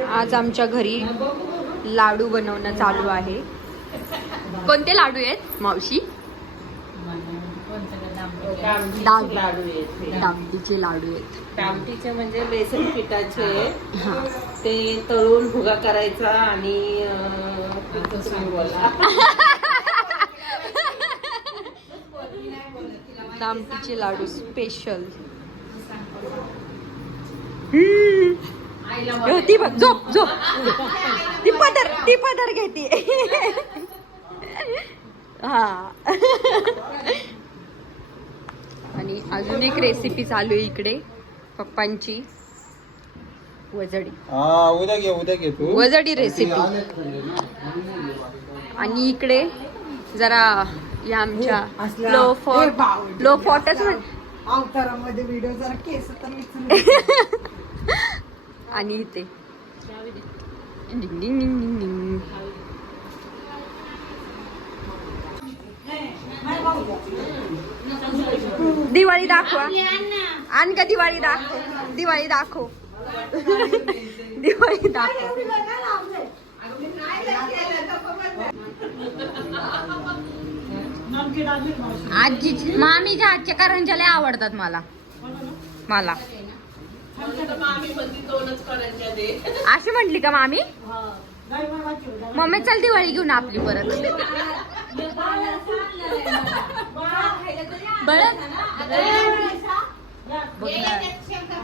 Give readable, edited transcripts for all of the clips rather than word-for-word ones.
आज आमच्या घरी लाडू बनवणं चालू आहे. कोणते लाडू आहेत मावशी? दामटीचे लाडू आहेत. दामटीचे म्हणजे बेसन पिठाचे. ते तळून भुगा करायचा आणि दामटीचे लाडू स्पेशल. ती बघ झोप झोप. ती पदर घेते. हा. आणि अजून एक रेसिपी चालू आहे इकडे पप्पांची. वजडी. उद्या घे तू. वजडी रेसिपी. आणि इकडे जरा या आमच्या लो फॉटच अवतारामध्ये व्हिडिओ जरा केस तर आणि इथे डिंग डिंग डिंग डिंग डिंग. दिवाळी दाखवा. आण का दिवाळी दाखव. दिवाळी दाखव. दिवाळी दाखव. आजी मामीच्या हातच्या करंज्या आवडतात मला. अशी म्हटली का मामी? मम्मी चल दिवाळी घेऊन आपली परत.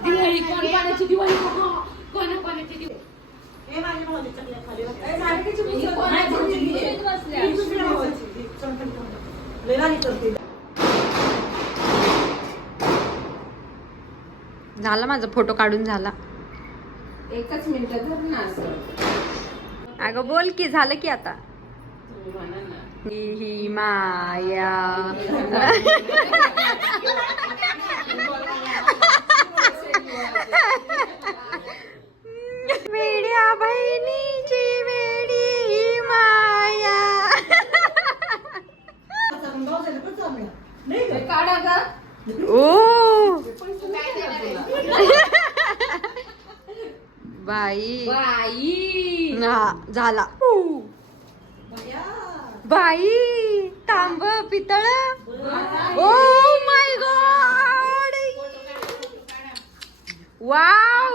दिवाळी कोणाची दिवाळी कोणाची दिवाळी. झाला माझा फोटो काढून झाला. एकच मिनिटात ना असं. अगं बोल की झालं की आता. ही माया. वेड्या बहिणीची वेडी माया. ओ बाई हा झाला. बाई तांब पितळ. Oh my God. Wow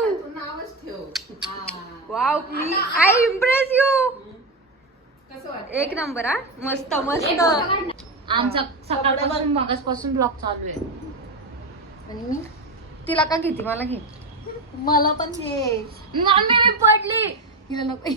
wow. Me I impress you. एक नंबर. हा मस्त मस्त. आमचा सकाळपासून मागासपासून ब्लॉग चालू आहे. आणि मी तिला का घेते? मला घे. मला पण घे. मम्मी मी पडली. तिला नको.